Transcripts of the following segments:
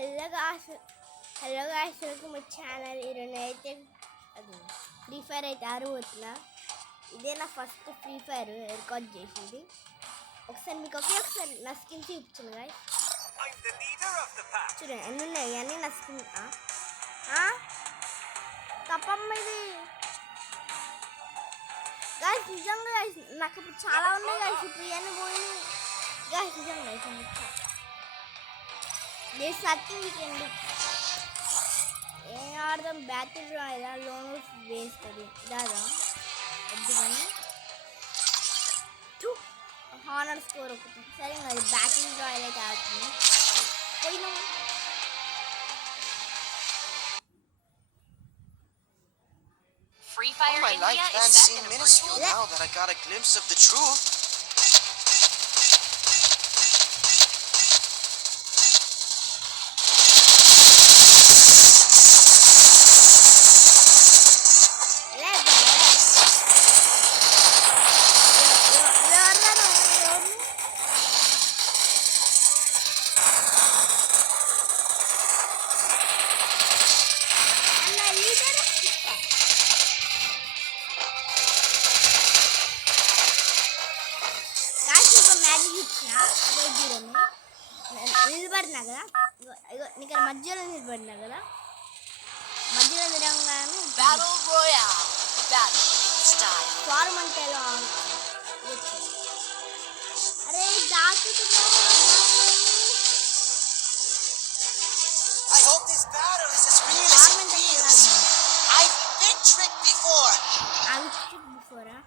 Hello guys hello guys welcome my channel. ఈరోజు అయితే అది ఫ్రీ ఫైర్ అయితే ఆడబోతున్నా. ఇదే నా ఫస్ట్ ఫ్రీ ఫైర్ రికార్డ్ చేసేది. ఒకసారి మీకు ఒకసారి నా స్కిన్ చూపించాను గాయ్స్. చూడండి ఎన్ని ఉన్నాయి అన్నీ నా స్కిన్. తప్పమ్మ ఇది గాయ్స్. నిజంగా గాయ్స్ నాకు ఇప్పుడు చాలా ఉన్నాయి గాయ్స్. ఇప్పుడు ఇవన్నీ పోయినాయి గాయ్స్. నిజంగా గాయ్స్ నేను సర్టిఫికెట్ ఏం ఆడదాం. బ్యాటిల్ రాయదా లోన్ వేస్తుంది దాదా వద్దు కానీ హానర్ స్కోర్ ఒకటి. సరే అది బ్యాటిల్ రాయల్ అయితే ఆడుతుంది. పోయినాం. Free Fire my India life plans is set seem in a minuscule virtual now that I got a glimpse of the truth. నిలబడినా కదా, నీకు మధ్యలో నిలబడినా కదా, మధ్యలో తిరగగానే Battle Royale. Battle style. Farm అంటే ఎలా అరే I hope this battle is as real as it feels. I've been tricked before. బిఫోరా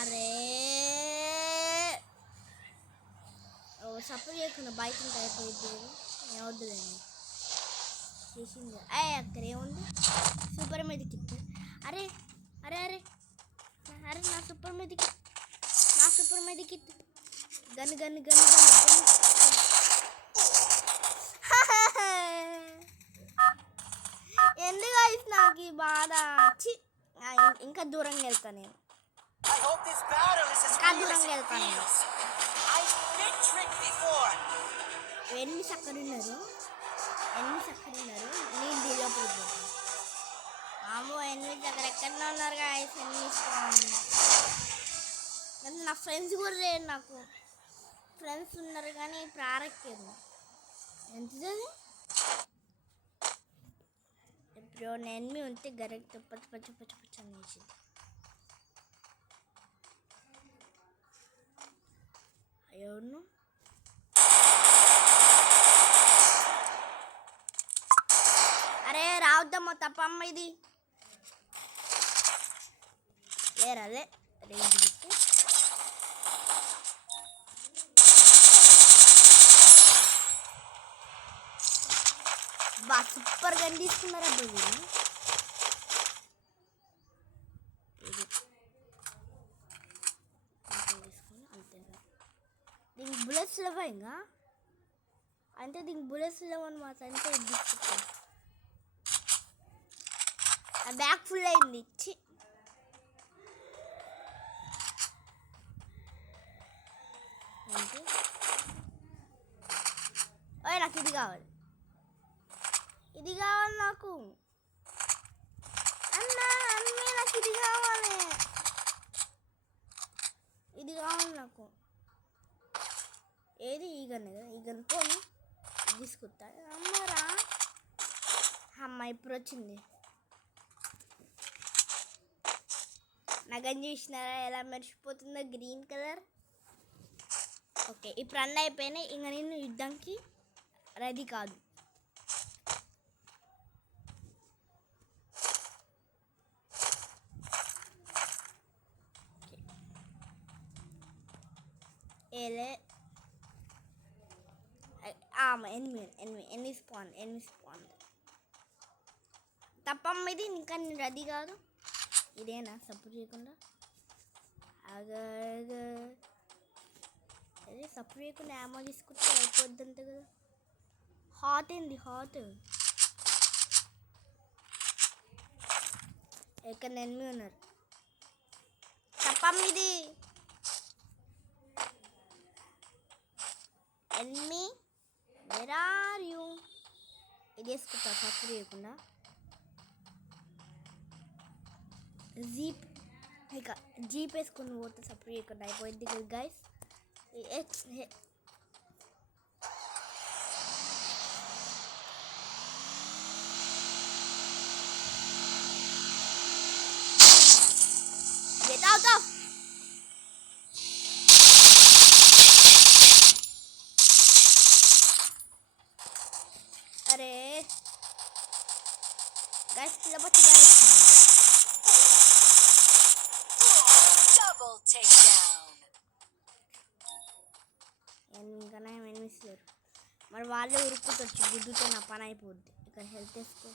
అరే సపోర్ట్ చేయకుండా బయట ఉంటే అయిపోయింది. ఏమవుతుందండి చేసింది. అక్కడ ఏముంది సూపర్ మెడికిట్. అరే అరే అరే అరే నా super medkit gun gun gun gun gun ఎందుకు అయితే నాకు ఈ బాధ. ఇంకా దూరంగా వెళ్తాను నేను. I hope this battle is as ఇంకా real as దూరంగా it వెళ్తాను నేను. feels. I've been tricked before. Enemies అక్కడ ఉన్నారు. నేను దిగపోతున్నాను. అమ్మో ఎనిమిస్ అక్కడ ఎక్కడన్నా ఉన్నారు గాయస్. ఎనిమిస్ నా ఫ్రెండ్స్ కూడా లేరు. నాకు ఫ్రెండ్స్ ఉన్నారు కానీ ప్రారక్లేదు. ఎంతది ఇప్పుడు ఎనిమి ఉంటే గరెక్ట్ పచ్చి పచ్చి పచ్చి పచ్చి అనేసింది. ఎవరు అరే రావద్దమ్మా తప్పమ్మ ఇది ఏరాలే రేంజ్ పెట్టి బా సూపర్ గన్ తీసుకున్నారా అబ్బాయి వీళ్ళు. తీసుకుని అంతేగా దీనికి బుల్లెట్స్ లేవా ఇంకా. అంటే దీనికి బుల్లెట్స్ లేవు అనమాట. అంటే ఇది తీసుకుంటాను. ఆ బ్యాగ్ ఫుల్ అయింది. ఇచ్చి నాకు ఇది కావాలి నాకు అన్నా నాకు ఇది కావాలి నాకు. ఏది ఈ గన్నే కదా, ఈ గన్ పోను తీసుకుంటా. అమ్మారా అమ్మ ఇప్పుడు వచ్చింది. నా గన్ చూసినారా ఎలా మెరిసిపోతుందో గ్రీన్ కలర్. ఓకే ఇప్పుడు అన్నీ అయిపోయినాయి. ఇంకా నేను యుద్ధానికి రెడీ కాదు. ఏలే ఎన్ని స్పాన్ తప్పమ్మ ఇది. ఇంకా నేను రెడీ కాదు. ఇదేనా సపోర్ట్ చేయకుండా అదే సపోర్ట్ చేయకుండా ఏమో తీసుకుంటే అయిపోద్దంతే కదా. హాట్ ఏంది హాట్ ఇక్కడ ఎనిమి ఉన్నారు. చెప్పమ్మ ఇది ఎనిమి, వేర్ ఆర్ యూ? ఇది వేసుకుంటా సప్పుడు చేయకుండా. ఇక జీప్ వేసుకుని పోతే సప్పుడు చేయకుండా అయిపోయింది కదా గైస్. Get out of! अरे guys, dapat garis na. Double takedown. And ఇంకా నా ఎనిమిస్తారు. మరి వాళ్ళే ఉరుకుతొచ్చి గుద్దుతో నా పని అయిపోద్ది. ఇక్కడ హెల్త్ వేసుకో.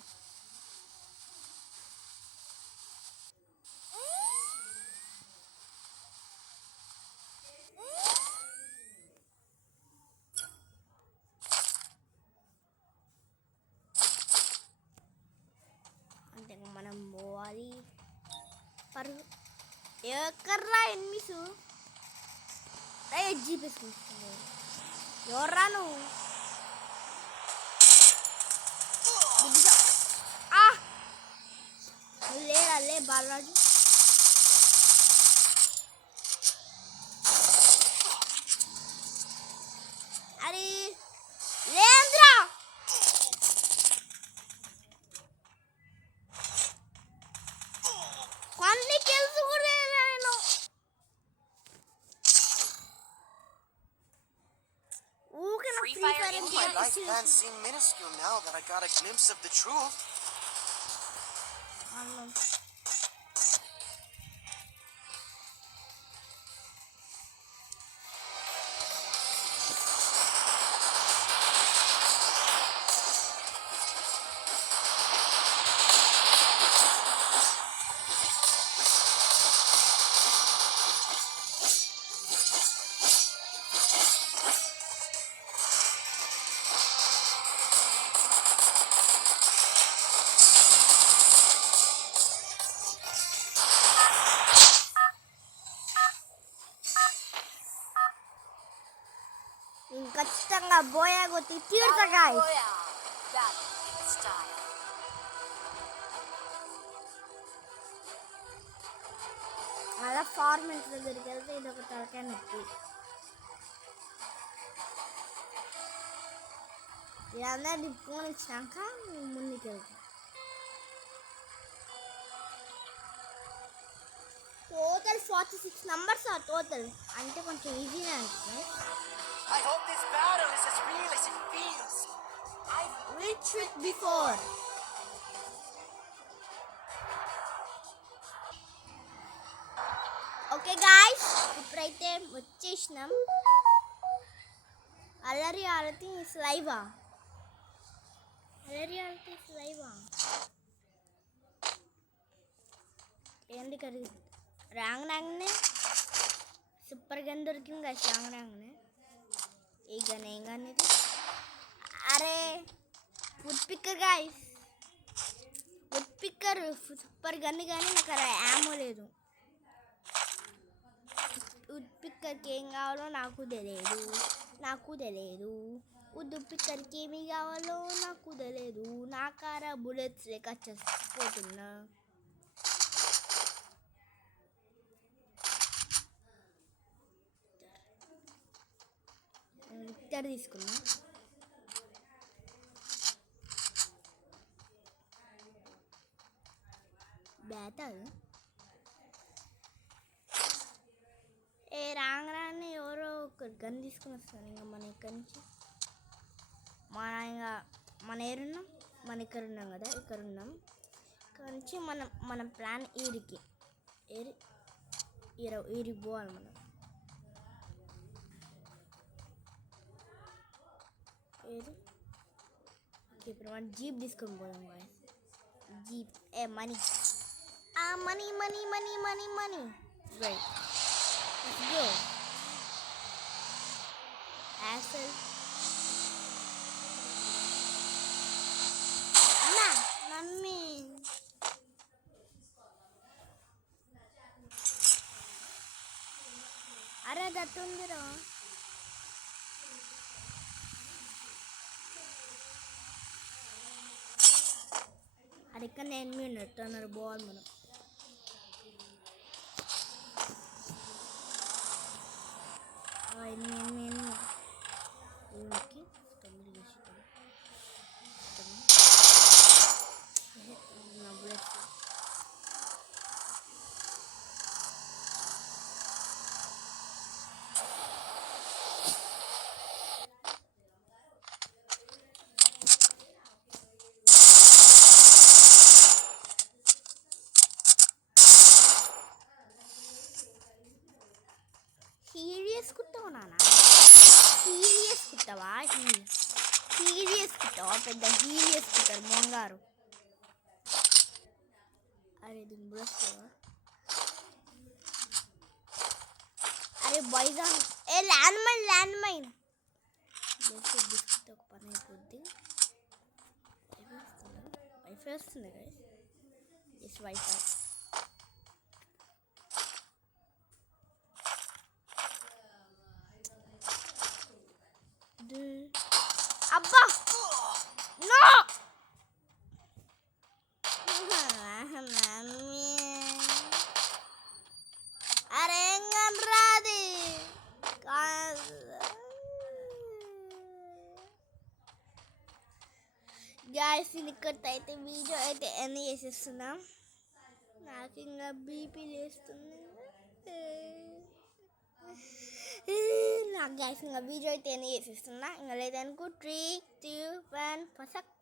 అంటే మనం పోవాలి. ఎక్కర్రా ఎనిమిస్ జీప్ వేసుకుంటుంది. ఎవర్రా నువ్వు? నువ్వు లేరా లే బాలరాజు. అరే లేంద్రా కొన్ని తెలుసు కూడా నేను. ఊకే నా Free free Fire fire in My lifespan seem minuscule now that I got a glimpse of the truth. ఖచ్చితంగా బోయా కొట్టి తీరుతా Battle guys. Royale. Battle in style. అలా ఫార్మెంట్ దగ్గరికి వెళ్తే ఇది ఒక తలకాయ నొప్పి. ఇదందరూ డిప్పుకొని ఇచ్చినాక ముందుకు వెళ్తాం. టోటల్ 46 నంబర్స్ టోటల్ అంటే కొంచెం ఈజీనే అంటున్నాయి. I hope this battle is as real as it feels. I've Which trick before? Okay guys, ఇప్పుడైతే వచ్చేసినాం. అల్లరి ఆలతి లైవా? అల్లరి ఆలతి లైవా ఏంది కడిగి రాంగ్ రాంగ్నే సూపర్ గన్ దొరికింది కదా. రాంగ్ రాంగ్నే ఈ గన్ ఏం గన్ ఇది? అరే woodpecker guys, woodpecker super gun కానీ నాకు అలా యామో లేదు. వుడ్ పిక్కర్కి ఏం కావాలో నాకు తెలియదు. వుడ్ పిక్కర్కి ఏమి కావాలో నాకు తెలియదు. నా కార బుల్లెట్స్ లేక చచ్చిపోతున్నా. విక్టర్ తీసుకున్నా. బ్యాటల్ రాంగ్ రాని ఎవరో ఒక గన్ తీసుకుని వస్తారు. ఇంకా మన ఇక్కడి నుంచి మన ఏరున్నాం, మన ఇక్కడ ఉన్నాం కదా, ఇక్కడ ఉన్నాం. ఇక్కడ నుంచి మన ప్లాన్ ఈరికి పోవాలి మనం. ఓకే ఇప్పుడు మనం జీప్ తీసుకొని పోదాం guys. Jeep money money money money money money right let's go. యాసల్ అన్నా మమ్మీ ఉన్నట్టుందిరా. అది ఇక్కడ ఎనిమిది ఉన్నట్టు అన్నారు. బాల్ మనం ఎనిమిది ఊరికి 9 చేసి నా బ్లడ్ హీల్ చేసుకుంటావు నాన్న. హీల్ చేసుకుంటావా? హీల్ చేసుకుంటావా? పెద్ద హీల్ చేసుకుంటారు మొంగారు. అరే దీన్ని బ్రష్వా. అరే బైజాన్ ల్యాండ్ మైన్ బిస్కెట్ ఒక పని అయిపోద్ది. వైఫై వస్తుంది కదా. Yes wifi. అబ్బా నో. అరే రాది గాయస్. ఇక్కడితో అయితే వీడియో అయితే ఎండ్ చేసేస్తున్నాం. నాకు ఇంకా బీపీ లేస్తుంది. నాకు గాయస్ ఇంకా వీడియో అయితే ఎండ్ చేసేస్తున్నా. ఇంకా లేదనుకో 3, 2, 1 ఫసక్.